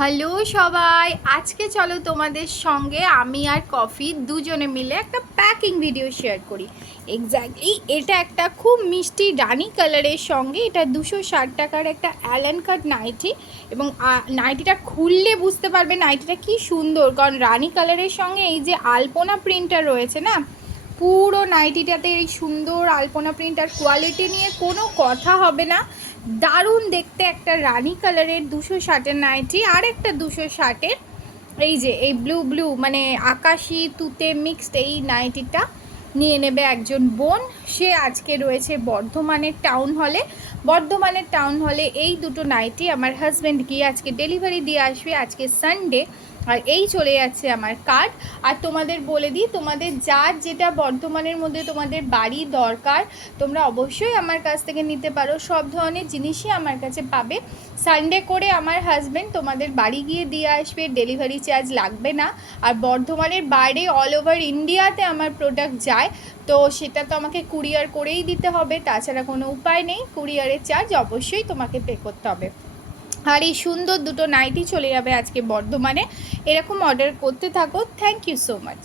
Hello সবাই, আজকে চলো তোমাদের সঙ্গে আমি আর কফি দুজনে মিলে একটা প্যাকিং ভিডিও শেয়ার করি। এক্স্যাক্টলি এটা একটা খুব মিষ্টি রানি কালারের সঙ্গে এটা 260 টাকার একটা অ্যালান কাট নাইটি। এবং নাইটিটা খুললে বুঝতে পারবে নাইটিটা কি সুন্দর, কারণ রানি কালারের সঙ্গে এই যে আলপনা প্রিন্টটা রয়েছে না, পুরো নাইটিটাতে এই সুন্দর আলপনা প্রিন্ট আর কোয়ালিটি নিয়ে কোনো কথা হবে না। দারুণ দেখতে একটা রানি কালারের 260-এর নাইটি, আর একটা 260-এর এই যে এই ব্লু মানে আকাশি তুতে মিক্সড এই নাইটিটা নিয়ে নেবে একজন বোন। সে আজকে রয়েছে বর্ধমানের টাউন হলে এই দুটো নাইটি আমার হাজব্যান্ড গিয়ে আজকে ডেলিভারি দিয়ে আসবে। আজকে সানডে, আর এই চলে যাচ্ছে আমার কার্ড। আর তোমাদের বলে দিই, তোমাদের যার যেটা বর্ধমানের মধ্যে তোমাদের বাড়ি দরকার তোমরা অবশ্যই আমার কাছ থেকে নিতে পারো। সব ধরনের জিনিসই আমার কাছে পাবে। সানডে করে আমার হাজব্যান্ড তোমাদের বাড়ি গিয়ে দিয়ে আসবে, ডেলিভারি চার্জ লাগবে না। আর বর্ধমানের বাইরে অল ওভার ইন্ডিয়াতে আমার প্রোডাক্ট যায়, তো সেটা তো আমাকে কুরিয়ার করেই দিতে হবে, তাছাড়া কোনো উপায় নেই। কুরিয়ারের চার্জ অবশ্যই তোমাকে পে করতে হবে। আর এই সুন্দর দুটো নাইটি চলে যাবে আজকে বর্ধমানে। এরকম অর্ডার করতে থাকো। Thank you so much.